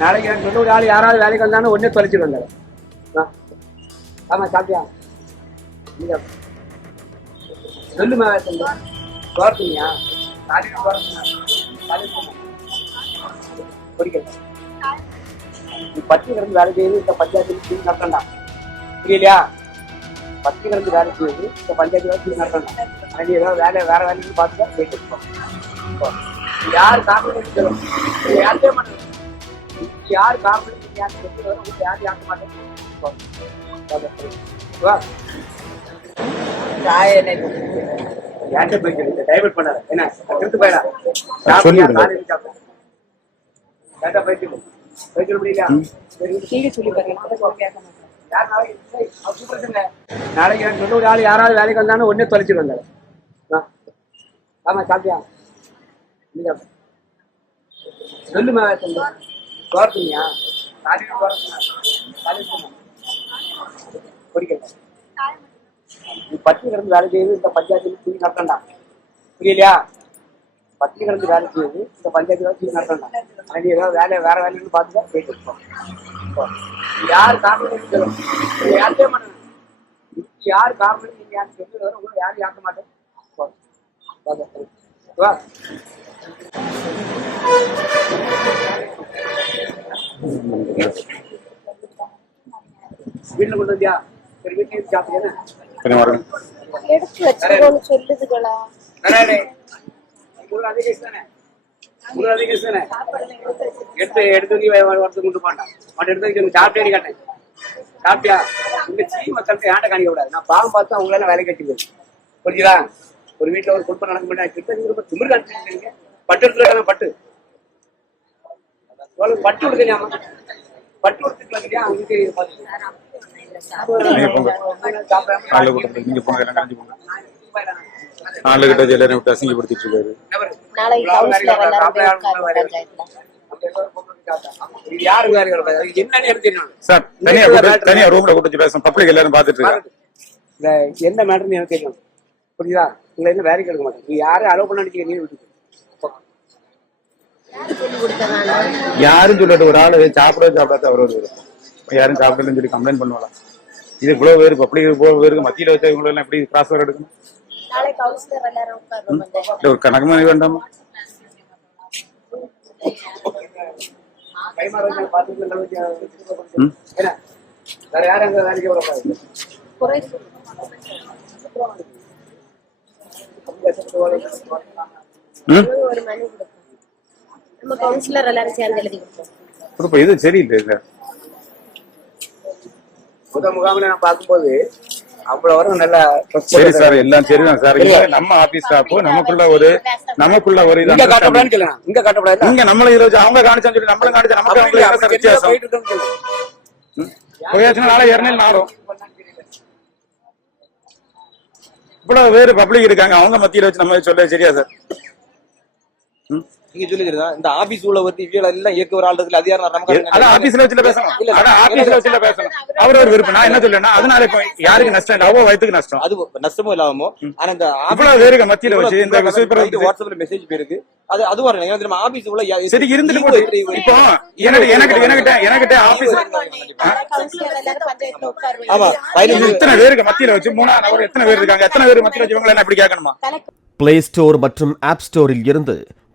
நாளைக்கு எனக்கு சொந்த ஒரு ஆள் யாராவது வேலைக்கு வந்தாலும் ஒன்றே தொலைச்சிட்டு வந்தாரு ஆ. ஆமா சாப்பிட்டியா? நீங்க சொல்லுமா சொல்லு சோர்த்துனியா காலையில் சோர்த்துனா நீ பட்டி கிடந்து வேலை செய்யுது இந்த பஞ்சாயத்து டீம் நடத்தண்டா புரியலையா? பட்டி கிடந்து வேலை செய்யுது இந்த பஞ்சாயத்து வேலை டீம் நடத்தண்டா அது ஏதாவது வேலை வேற வேலைக்கு பார்த்து தான் போயிட்டு இருப்போம் யார் காப்பீடு சொல்லும் யார்கிட்டே மாட்டேன் யார் காரணம் யார் உங்களுக்கு யார் யாக்க மாட்டேன் டைவர்ட் பண்ணாத என்ன திருத்து போயிடா கேட்டா சொல்லி பாருங்க நாளைக்கு அவ நாளைக்கு ஒரு ஆள் யாராவது வேலைக்கு வந்தாலும் ஒன்னே தொலைச்சிட்டு வந்தாரு ஆமா சாப்பிட்டியா சொல்லுமா சொல்லு சோர்த்துனியா காலையில் குடிக்கல நீ பட்டி கிடந்து வேலை செய்யுது இந்த பஞ்சாயத்து தூக்கி நடத்தண்டா? புரியலையா? பட்டி கிடந்து வேலை செய்யுது இந்த பஞ்சாயத்து வேலை தூக்கி நடத்தண்டா? அது ஏதாவது வேலையை வேற வேலைன்னு பார்த்து போயிட்டு இருப்போம் யார் காரணம் சொல்லும் யார்கிட்டே மாட்டேன் யார் காரணம் நீங்க யாரும் சொல்லி வரும் யாரும் யாக்க மாட்டேன் இப்போ, வீட்டுல கொண்டு வந்தியா சரி வீட்டுல சாப்பிட்டீங்க கொஞ்சம் வரணும் எடுத்து வச்சுக்கோன்னு சொல்லுதுகளா? அடடே. உங்களுக்கு அதே கேஸ் தானே? உங்களுக்கு அதே கேஸ் தானே? எடுத்து எடுத்து நீ ஒருத்தர் கொண்டு போட்டான். அவன் எடுத்து சாப்பிட்டே காட்டேன் சாப்பிட்டியா? உங்க சீ மக்கள்கிட்ட ஏன்ட்ட காணிக்க கூடாது நான் பாவம் பார்த்து அவங்களால வேலை கட்டி போயிரு புரிஞ்சுதா? ஒரு வீட்டுல ஒரு குடும்பம் நடக்க முடியாது கிட்ட நீங்க ரொம்ப திமிரு காட்டுறீங்க பட்டு எடுத்துருக்காங்க பட்டு. பட்டு கொடுக்கலையாமா பட்டு கொடுத்துக்கலாம் இல்லையா அவங்களுக்கு நீங்க போங்க. எல்லாம் கலைஞ்சு போங்க. எல்லாரும் விட்டு அசிங்கப்படுத்திட்டு இருக்காரு. சார் தனியா தனியா ரூம்ல கூட்டு பேசணும் பப்ளிக் எல்லாரும் பாத்துட்டு இருக்காங்க என்ன மேட்டர்னு எனக்கு தெரியும். புரியுதா? உங்களை என்ன வேலைக்கு எடுக்க மாட்டேன் நீ யாரும் அலோவ் பண்ண நினைக்கிறீங்க? நீ விட்டு யாரும் சொல்லட்டு ஒரு ஆளு சாப்பிட சாப்பிடாத அவர் ஒரு யாரும் சாப்பிடலன்னு சொல்லி கம்ப்ளைண்ட் பண்ணுவாங்க இது இவ்வளவு பேருக்கு பப்ளிக் இவ்வளவு பேருக்கு மத்தியில வச்சா இவங்க எல்லாம் எப்படி கிராஸ் வர எடுக்கணும்? ஒரு கணக்கு மணி வேண்டாமா? ஒரு மணி கொடுப்போம் நம்ம கவுன்சிலர் எல்லாரும் சேர்ந்து எழுதி கொடுப்போம். இப்ப இது சரியில்லை சார் முத முகாமில் நான் பார்க்கும்போது அவ்வளவு வரும் நல்ல சரி சார் எல்லாம் சரிதான் சார். இங்க நம்ம ஆபீஸ் ஸ்டாஃப் நமக்குள்ள ஒரு நமக்குள்ள ஒரு இங்க சொல்லலாம் இங்க காட்டக்கூடாது இங்க நம்மள இதுல வச்சு அவங்க காணிச்சான்னு சொல்லி நம்மளும் காணிச்சா நமக்கு அவங்களுக்கு வித்தியாசம். போயாச்சுன்னா நாளை இரநேல் மாறும் இவ்வளவு பேரு பப்ளிக் இருக்காங்க. அவங்க மத்தியில வச்சு நம்ம சொல்ல சரியா சார்? நீங்க சொல்லுகிறதா? இந்த ஆபீஸ் உள்ள வந்து இவ்வளவு எல்லாம் இயக்க ஒரு ஆள் அது யாரும் நமக்கு ஆபீஸ்ல வச்சுல பேசணும். இல்ல, ஆபீஸ்ல வச்சுல பேசணும். அவர் ஒரு விருப்பம் நான் என்ன சொல்லேன்னா அதனால இப்ப யாருக்கு நஷ்டம்? இல்லை அவ்வளவு வயிற்றுக்கு நஷ்டம். அது நஷ்டமும் இல்லாமோ ஆனா இந்த இவ்வளவு பேருக்கு மத்தியில வச்சு இந்த வாட்ஸ்அப்ல மெசேஜ் போயிருக்கு. அது அது நம்ம ஆபீஸ் உள்ள சரி இருந்துட்டு இருக்கு, இப்போ எனக்கு எனக்கு எனக்கிட்ட எனக்கிட்ட ஆபீஸ் ஆமா பதினஞ்சு எத்தனை பேருக்கு மத்தியில வச்சு மூணாவது நபர் எத்தனை பேர் இருக்காங்க? எத்தனை பேர் மத்தியில இவங்களை என்ன இப்படி கேட்கணுமா? பிளே ஸ்டோர் மற்றும் ஆப் ஸ்டோரில் இருந்து